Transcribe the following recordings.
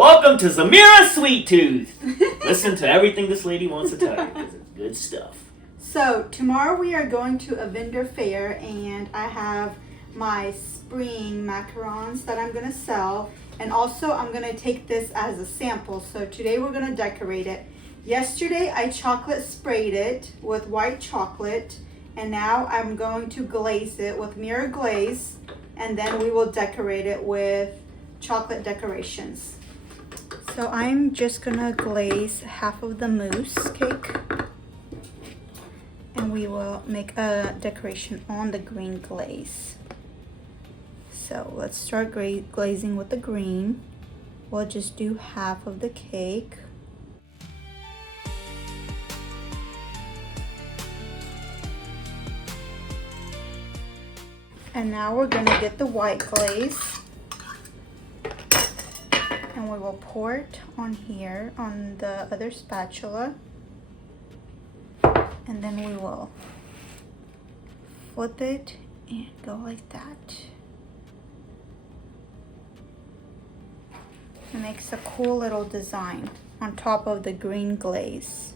Welcome to Zamira Sweet Tooth. Listen to everything this lady wants to tell you because it's good stuff. So tomorrow we are going to a vendor fair and I have my spring macarons that I'm gonna sell, and also I'm gonna take this as a sample. So today we're gonna decorate it. Yesterday I chocolate sprayed it with white chocolate, and now I'm going to glaze it with mirror glaze, and then we will decorate it with chocolate decorations. So I'm just gonna glaze half of the mousse cake, and we will make a decoration on the green glaze. So let's start glazing with the green. We'll just do half of the cake. And now we're gonna get the white glaze, and we will pour it on here on the other spatula. And then we will flip it and go like that. It makes a cool little design on top of the green glaze.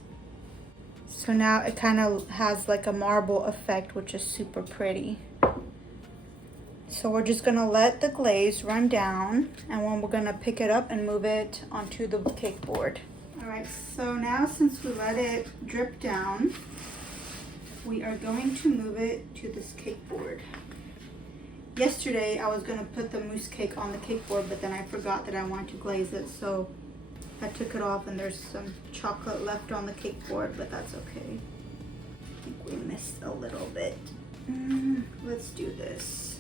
So now it kind of has like a marble effect, which is super pretty. So we're just gonna let the glaze run down, and then we're gonna pick it up and move it onto the cake board. All right, so now since we let it drip down, we are going to move it to this cake board. Yesterday I was gonna put the mousse cake on the cake board, but then I forgot that I wanted to glaze it, so I took it off and there's some chocolate left on the cake board, but that's okay. I think we missed a little bit. Let's do this.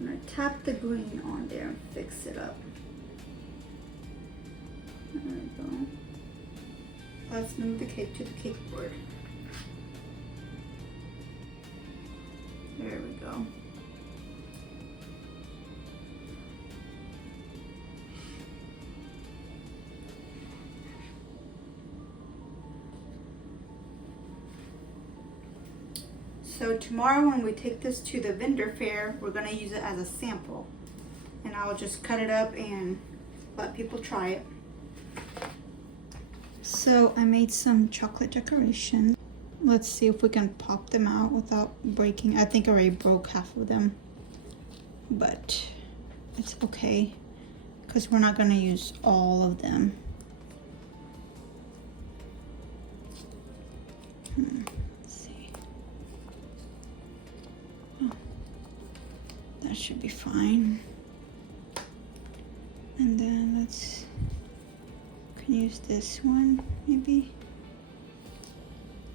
I'm gonna tap the green on there and fix it up. There we go. Let's move the cake to the cake board. There we go. So tomorrow when we take this to the vendor fair, we're gonna use it as a sample. And I'll just cut it up and let people try it. So I made some chocolate decorations. Let's see if we can pop them out without breaking. I think I already broke half of them, but it's okay because we're not gonna use all of them. Let's see. Oh, that should be fine. And then let's can use this one maybe.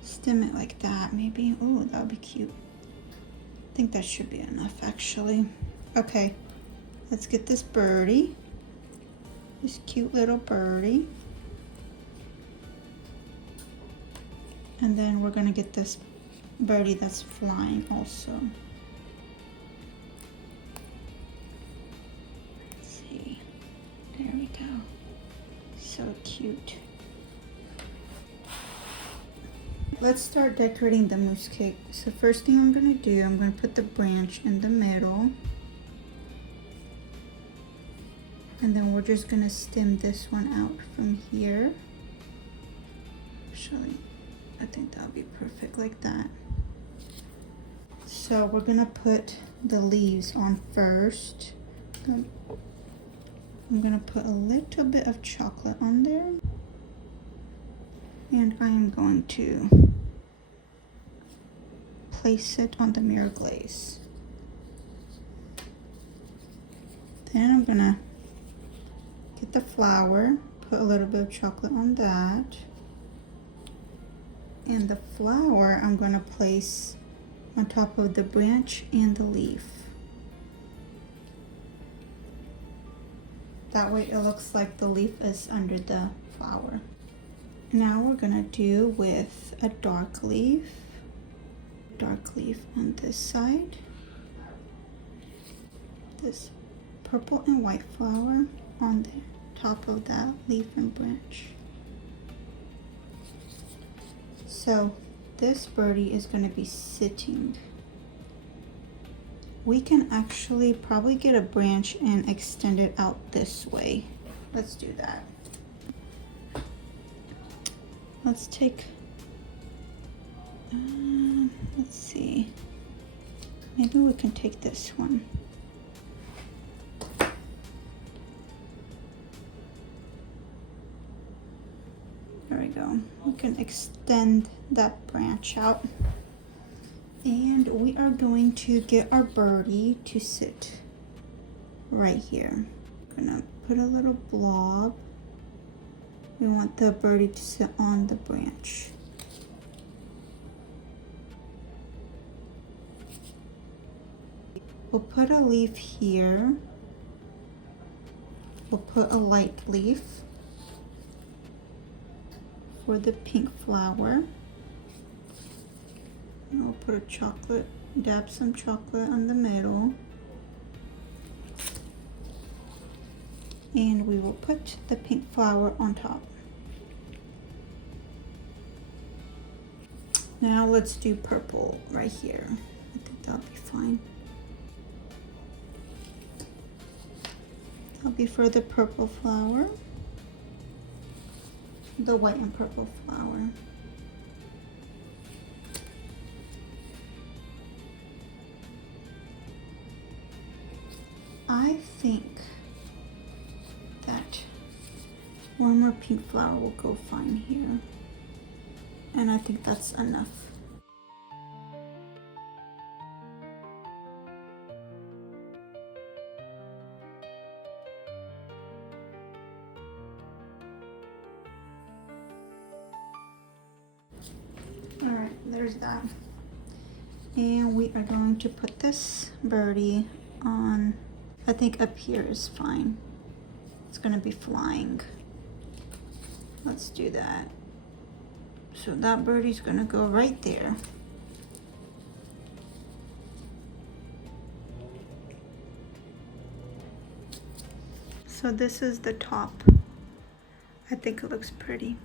Stem it like that maybe. Oh, that would be cute. I think that should be enough actually. Okay, let's get this birdie. This cute little birdie. And then we're gonna get this birdie that's flying also. Let's see. There we go. So cute. Let's start decorating the mousse cake. So first thing I'm gonna do, I'm gonna put the branch in the middle. And then we're just gonna stem this one out from here. Actually, I think that'll be perfect like that. So we're gonna put the leaves on first. I'm gonna put a little bit of chocolate on there. And I am going to place it on the mirror glaze. Then I'm gonna get the flower, put a little bit of chocolate on that. And the flower I'm gonna place on top of the branch and the leaf. That way it looks like the leaf is under the flower. Now we're gonna do with a dark leaf on this side, this purple and white flower on the top of that leaf and branch. So this birdie is going to be sitting we can actually probably get a branch and extend it out this way. Let's do that. Let's take, let's see, maybe we can take this one. There we go. We can extend that branch out. And we are going to get our birdie to sit right here. Gonna put a little blob. We want the birdie to sit on the branch. We'll put a leaf here. We'll put a light leaf for the pink flower. And we'll put a chocolate, dab some chocolate on the middle. And we will put the pink flower on top. Now let's do purple right here. I think that'll be fine. That'll be for the purple flower. The white and purple flower. I think that one more pink flower will go fine here. And I think that's enough. All right, there's that. And we are going to put this birdie on, I think up here is fine. It's gonna be flying. Let's do that. So that birdie's gonna go right there. So this is the top. I think it looks pretty.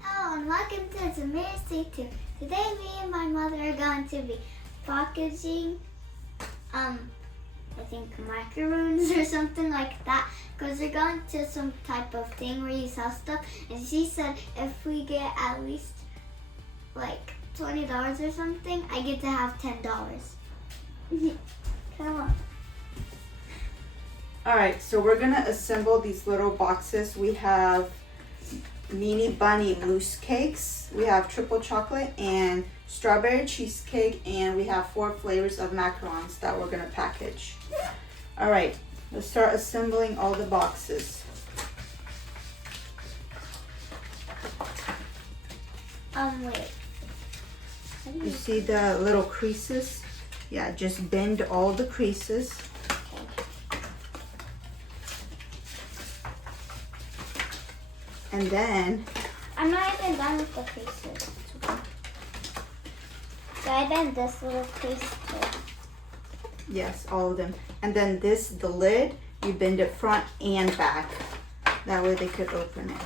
Hello and welcome to Samira Sweet Tooth. Today me and my mother are going to be packaging I think macaroons or something like that, because they're going to some type of thing where you sell stuff, and she said if we get at least like $20 or something, I get to have $10. Come on. All right, so we're gonna assemble these little boxes. We have mini bunny mousse cakes, we have triple chocolate and strawberry cheesecake, and we have 4 flavors of macarons that we're gonna package. All right, let's start assembling all the boxes. Wait. You see the little creases? Yeah, just bend all the creases. And then I'm not even done with the creases. So I bend this little crease too. yes, all of them. And then this, the lid, you bend it front and back. That way they could open it.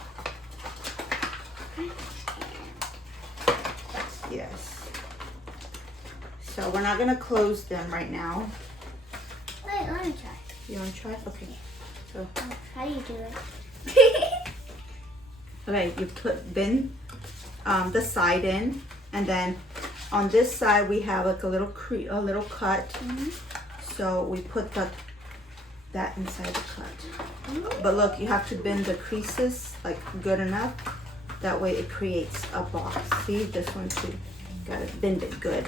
Yes. So we're not gonna close them right now. Wait, let me try. You wanna try? Okay. So How do you do it? okay, you bend the side in, and then on this side we have like a little cut. So we put that inside the cut. But look, you have to bend the creases like good enough. That way it creates a box. See, this one too. Gotta bend it good.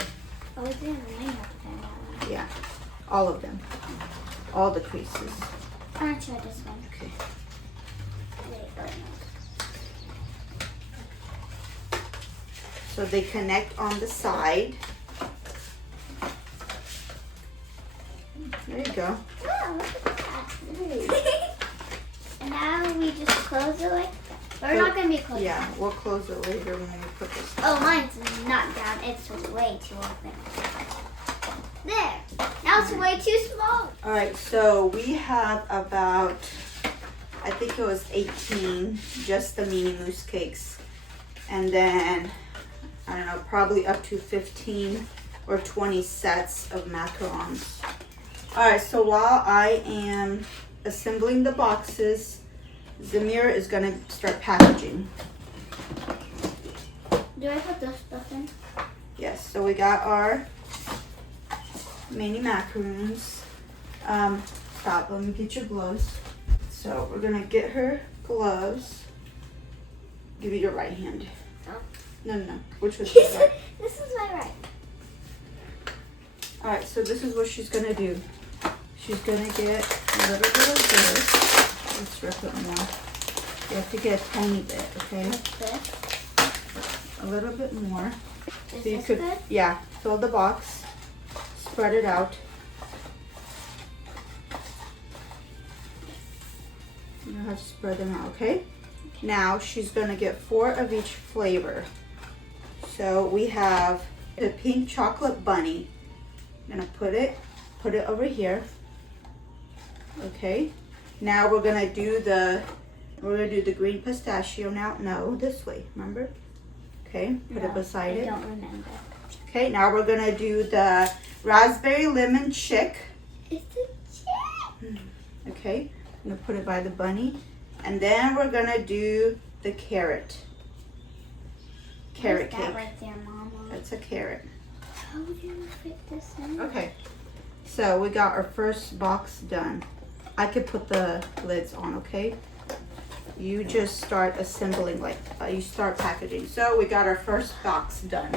Oh, it's in the line up there, that one. Yeah, all of them. All the creases. I'm gonna try this one. Okay. Wait, oh no. So they connect on the side. There you go. Oh, look at that. And now we just close it like that. We're not gonna be closing. Yeah, we'll close it later when we put this. Oh, mine's not down. It's just way too open. There. Now it's way too small. All right, so we have about, I think it was 18, just the mini mousse cakes. And then, I don't know, probably up to 15 or 20 sets of macarons. Alright, so while I am assembling the boxes, Zamira is gonna start packaging. Do I put this stuff in? Yes, so we got our mini macaroons. Stop, let me get your gloves. So we're gonna get her gloves. Give it your right hand. Oh. No. Which was your right? This is my right. Alright, so this is what she's gonna do. She's gonna get a little bit of this. Let's rip it more. You have to get a tiny bit, okay? What's this? A little bit more. Is So you this could, good? yeah, fill the box, spread it out. You have to spread them out, okay? Now she's gonna get 4 of each flavor. So we have the pink chocolate bunny. I'm gonna put it over here. Okay. Now we're gonna do the green pistachio now. No, this way, remember? Okay, put it beside it. I don't remember. Okay, now we're gonna do the raspberry lemon chick. It's a chick. Okay, I'm gonna put it by the bunny. And then we're gonna do the carrot. Carrot What's that cake. right there, Mama? That's a carrot. How do you fit this in? Okay, so we got our first box done. I could put the lids on, okay? You just start assembling, you start packaging. So we got our first box done.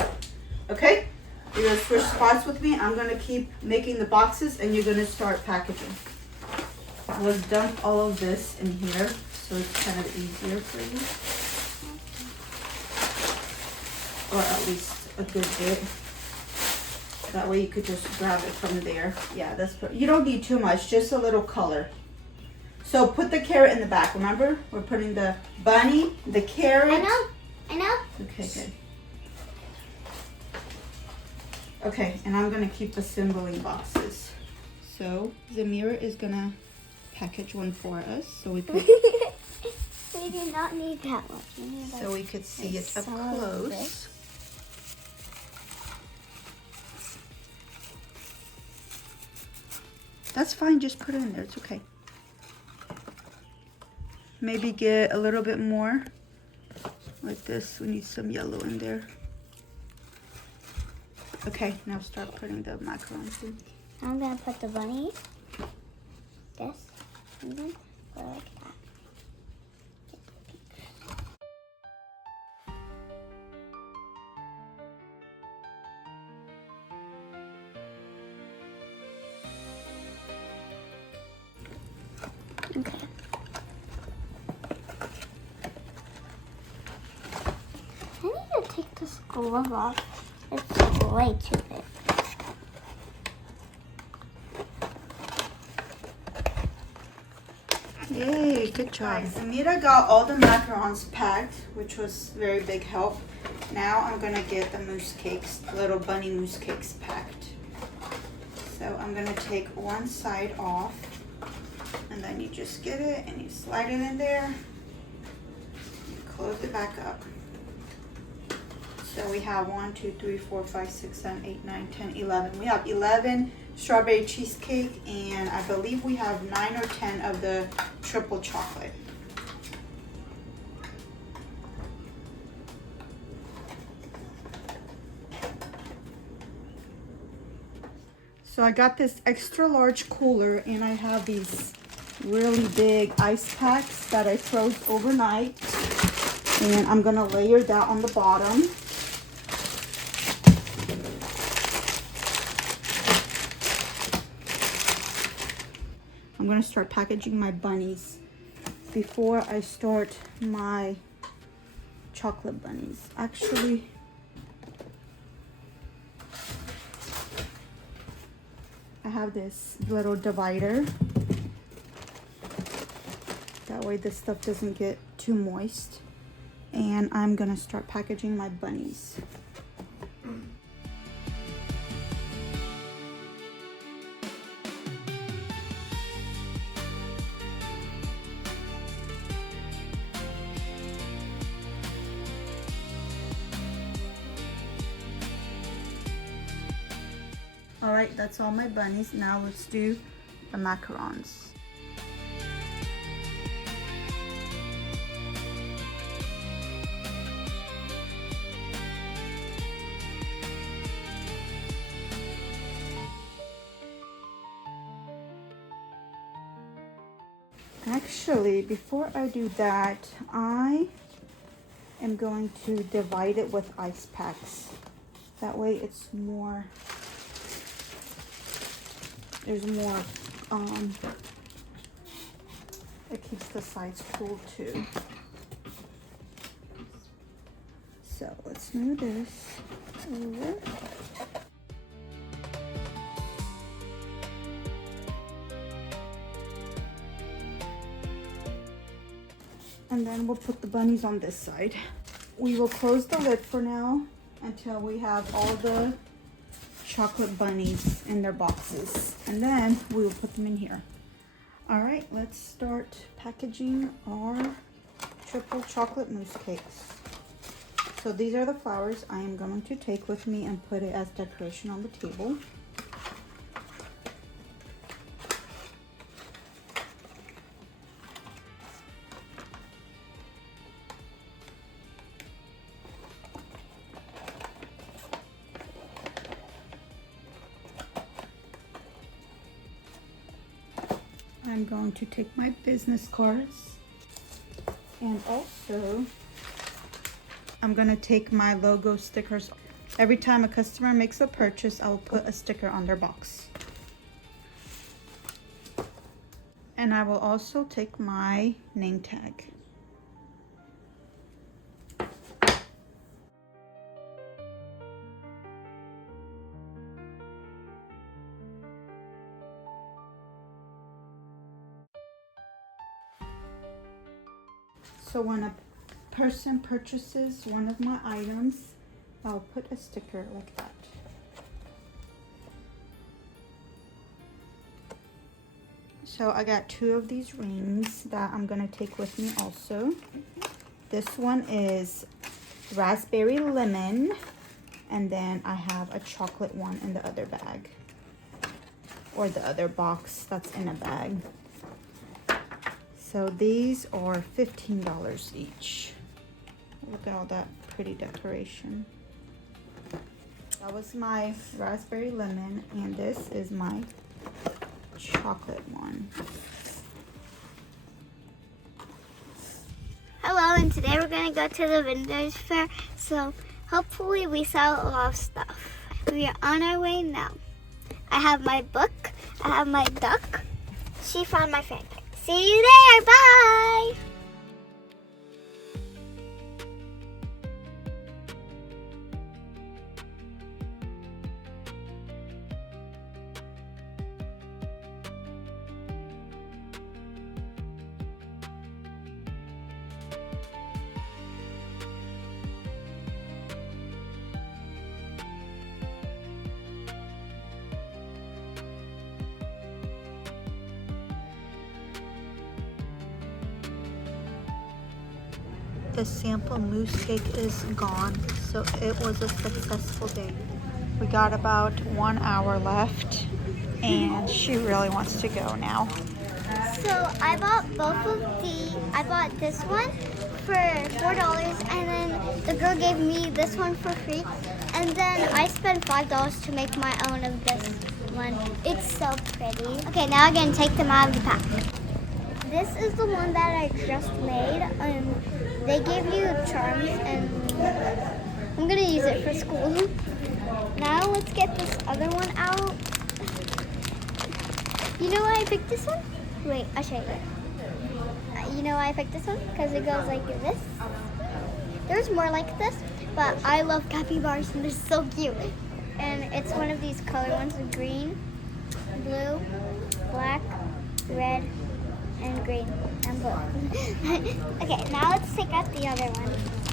Okay? You're gonna switch spots with me. I'm gonna keep making the boxes and you're gonna start packaging. We'll dump all of this in here so it's kind of easier for you. Or at least a good bit. That way you could just grab it from there. Yeah, you don't need too much, just a little color. So put the carrot in the back, remember? We're putting the bunny, the carrot. I know. Okay, good. Okay, and I'm gonna keep assembling boxes. So Zamira is gonna package one for us so we could We do not need that much. We need so we could see it up some of close. this. That's fine, just put it in there, it's okay. Maybe get a little bit more like this. We need some yellow in there. Okay, now start putting the macarons in. I'm gonna put the bunny. This. And then go like that. Okay. I need to take this glove off. It's way too big. Yay, good job. Samira got all the macarons packed, which was very big help. Now I'm gonna get the mousse cakes, little bunny mousse cakes packed. So I'm gonna take one side off. And then you just get it and you slide it in there. You close it back up. So we have 1, 2, 3, 4, 5, 6, 7, 8, 9, 10, 11. We have 11 strawberry cheesecake and I believe we have 9 or 10 of the triple chocolate. So I got this extra large cooler and I have these really big ice packs that I froze overnight. And I'm gonna layer that on the bottom. I'm gonna start packaging my bunnies before I start my chocolate bunnies. Actually, I have this little divider. That way this stuff doesn't get too moist. And I'm gonna start packaging my bunnies. All right, that's all my bunnies. Now let's do the macarons. Actually, before I do that, I am going to divide it with ice packs. That way it's more, there's more, it keeps the sides cool too. So let's move this over. And then we'll put the bunnies on this side. We will close the lid for now until we have all the chocolate bunnies in their boxes. And then we will put them in here. All right, let's start packaging our triple chocolate mousse cakes. So these are the flowers I am going to take with me and put it as decoration on the table. I'm going to take my business cards, and also I'm going to take my logo stickers. Every time a customer makes a purchase, I will put a sticker on their box. And I will also take my name tag. So when a person purchases one of my items, I'll put a sticker like that. So I got 2 of these rings that I'm gonna take with me also. This one is raspberry lemon, and then I have a chocolate one in the other bag, or the other box that's in a bag. So these are $15 each. Look at all that pretty decoration. That was my raspberry lemon, and this is my chocolate one. Hello, and today we're going to go to the vendor's fair, so hopefully we sell a lot of stuff. We are on our way now. I have my book, I have my duck. She found my fan bag. See you there, bye! The sample mousse cake is gone, so it was a successful day. We got about 1 hour left, and she really wants to go now. So I bought I bought this one for $4, and then the girl gave me this one for free, and then I spent $5 to make my own of this one. It's so pretty. Okay, now I'm gonna take them out of the pack. This is the one that I just made. They gave you charms, and I'm gonna use it for school. Now let's get this other one out. You know why I picked this one? Wait, I'll show you. You know why I picked this one? Because it goes like this. There's more like this, but I love capybaras and they're so cute. And it's one of these color ones: green, blue, black, red, and green and blue. Okay, now let's take out the other one.